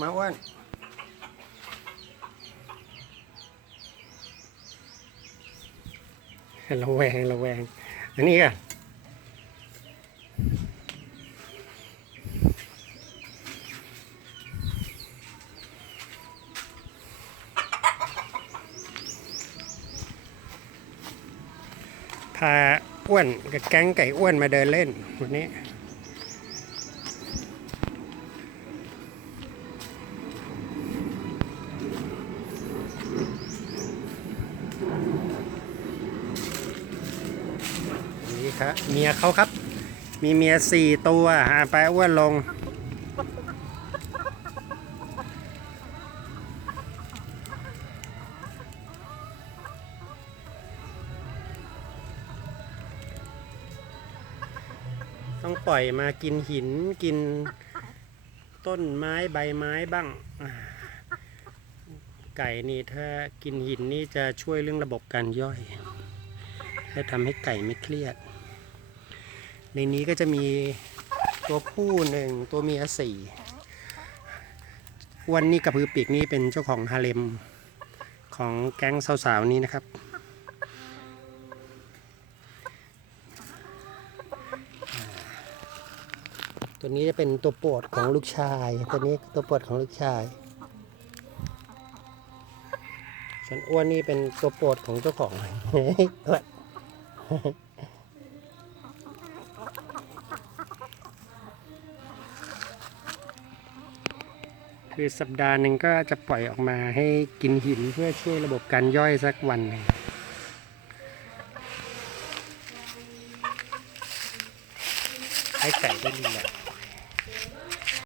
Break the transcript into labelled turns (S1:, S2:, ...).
S1: มาอ้วนระแวงระแวง อันนี้อะพาอ้วนกับแก๊งไก่อ้วนมาเดินเล่นวันนี้ นี่ ครับเมียเขาครับ มีเมียสี่ตัวอ่าไปอ้วนลง ต้องปล่อยมากินหินกินต้นไม้ใบไม้บ้าง ไก่นี่ถ้ากินหินนี่จะช่วยเรื่องระบบการย่อยจะทำให้ไก่ไม่เครียด ในนี้ก็จะมีตัวผู้หนึ่งตัวเมียสี่อ้วันนี้กระพือปีกนี่เป็นเจ้าของฮาเลมของแก๊งสาวๆนี้นะครับ ตัวนี้จะเป็นตัวโปรดของลูกชาย ตัวนี้ตัวโปรดของลูกชาย ส่วนอ้วนนี่เป็นตัวโปรดของเจ้าของ อ้วน คือสัปดาห์หนึ่งก็จะปล่อยออกมาให้กินหินเพื่อช่วยระบบการย่อยสักวันหนึ่งให้ไก่ได้ดีแหละ